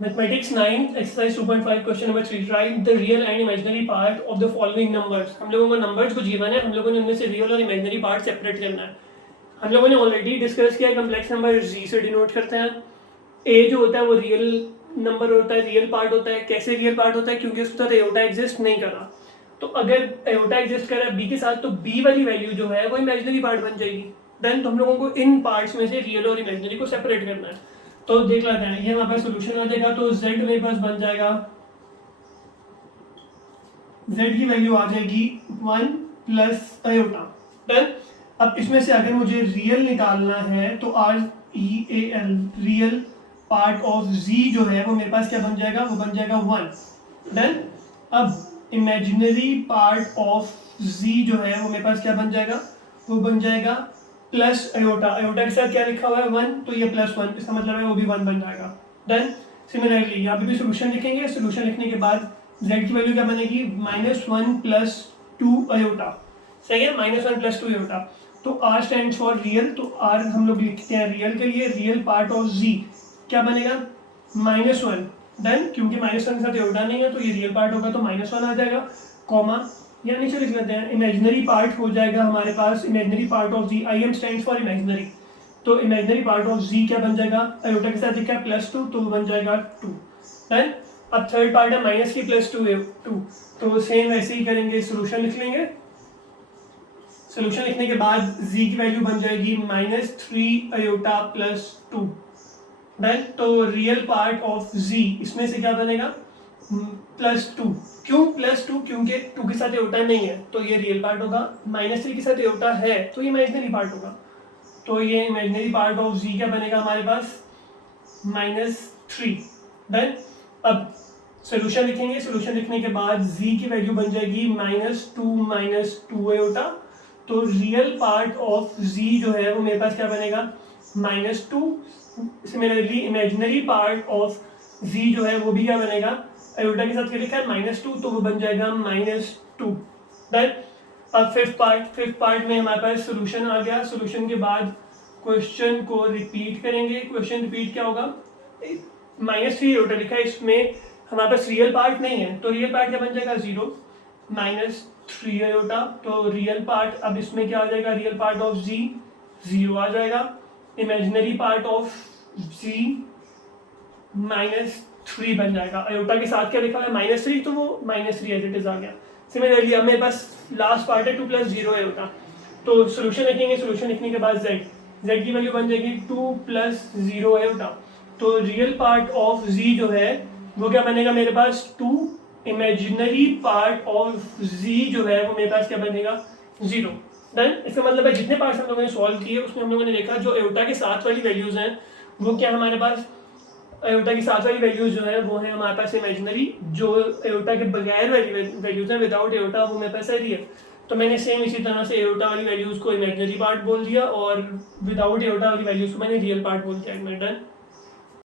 Mathematics 9 exercise 2.5 question number 3 right the real and imaginary part of the following numbers. हम लोगों को numbers को given है, हम लोगों ने उनमें से रियल और इमेजिनरी पार्ट सेपरेट करना है। हम लोगों ने ऑलरेडी डिस्कस किया है कम्प्लेक्स नंबर जी से डिनोट करते हैं। ए जो होता है वो रियल नंबर होता है, रियल पार्ट होता है। कैसे रियल पार्ट होता है? क्योंकि उसके साथ एयोटा एग्जिस्ट नहीं कर रहा। तो अगर एयोटा एग्जिस्ट कर रहा है बी के साथ तो बी वाली वैल्यू जो है वो इमेजिनरी पार्ट बन जाएगी। देन तो हम लोगों को इन पार्ट्स में से रियल और इमेजिनरी को सेपरेट करना है। तो देख लेते हैं, ये हमारे पास सोल्यूशन आ जाएगा। तो z मेरे पास बन जाएगा, z की वैल्यू आ जाएगी 1 प्लस अयोटा। डन। अब इसमें से अगर मुझे रियल निकालना है तो REAL real part of z जो है वो मेरे पास क्या बन जाएगा? वो बन जाएगा 1। डन। अब इमेजिनरी पार्ट ऑफ z जो है वो मेरे पास क्या बन जाएगा? वो बन जाएगा प्लस अयोटा। अयोटा के साथ क्या लिखा हुआ है? 1, तो ये +1, इसका मतलब है वो भी 1 बन जाएगा। डन। सिमिलरली यहाँ पे भी सोल्यूशन लिखेंगे। सोल्यूशन लिखने के बाद z की वैल्यू क्या बनेगी? -1 + 2 अयोटा। सही है, -1 + 2 अयोटा। तो R स्टैंड्स फॉर रियल, तो R हम लोग लिखते हैं रियल के लिए। रियल पार्ट ऑफ z क्या बनेगा? -1। डन। क्योंकि -1 के साथ अयोटा नहीं है तो ये रियल पार्ट होगा तो -1 आ जाएगा, कॉमा या नीचे लिख लेते हैं। इमेजिनरी पार्ट हो जाएगा हमारे पास, imaginary part of G, I M stands for imaginary. तो इमेजिनरी पार्ट ऑफ जी क्या बन जाएगा? अयोटा के साथ लिखा है +2 तो बन जाएगा 2। डन। अब थर्ड पार्ट है माइनस की +2 तो सेम वैसे ही करेंगे, सोल्यूशन लिख लेंगे। सोल्यूशन लिखने के बाद जी की वैल्यू बन जाएगी -3 अयोटा +2। डन। तो रियल पार्ट ऑफ जी इसमें से क्या बनेगा? +2। क्यों +2? क्योंकि 2 के साथ एयोटा नहीं है तो ये रियल पार्ट होगा। -3 के साथ एयोटा है तो ये इमेजिनरी पार्ट होगा। तो ये इमेजिनरी पार्ट ऑफ जी क्या बनेगा हमारे पास? -3। डन। अब सोल्यूशन लिखेंगे। सोल्यूशन लिखने के बाद जी की वैल्यू बन जाएगी -2 अयोटा। तो रियल पार्ट ऑफ जी जो है वो मेरे पास क्या बनेगा? -2। सिमिलरली इमेजिनरी पार्ट ऑफ जी जो है वो भी क्या बनेगा? अयोटा के साथ क्या लिखा है? -2 तो वो बन जाएगा -2। डन। अब फिफ्थ पार्ट में हमारे पास सोल्यूशन आ गया। सोल्यूशन के बाद क्वेश्चन को रिपीट करेंगे। क्वेश्चन रिपीट क्या होगा? -3 अयोटा लिखा है, इसमें हमारे पास रियल पार्ट नहीं है तो रियल पार्ट क्या बन जाएगा? 0 -3 अयोटा। तो रियल पार्ट अब इसमें क्या आ जाएगा? रियल पार्ट ऑफ जी 0 आ जाएगा। इमेजिनरी पार्ट ऑफ जी -3 बन जाएगा। अयोटा के साथ क्या लिखा है? -3 तो वो -3 एज इट इज आ गया। सिमिलरली अब मेरे पास लास्ट पार्ट है 2 + 0 अयोटा। तो सोल्यूशन लिखेंगे। सोल्यूशन लिखने के बाद z की वैल्यू बन जाएगी 2 + 0 अयोटा। तो रियल पार्ट ऑफ z जो है वो क्या बनेगा मेरे पास? 2। इमेजिनरी पार्ट ऑफ z जो है वो मेरे पास क्या बनेगा? 0। डन। इसका मतलब है जितने पार्ट्स हम लोगों ने सॉल्व किए उसमें हम लोगों ने देखा जो अयोटा के साथ वाली वैल्यूज हैं वो क्या हमारे पास? अयोटा की साथ वाली वैल्यूज जो है वो है हमारे पास इमेजिनरी। जो अयोटा के बगैर वैल्यूज हैं विदाउट अयोटा वो मेरे पास है रियल। तो मैंने सेम इसी तरह से अयोटा वाली वैल्यूज को इमेजिनरी पार्ट बोल दिया और विदाउट अयोटा वाली वैल्यूज को मैंने रियल पार्ट बोल दिया। डन।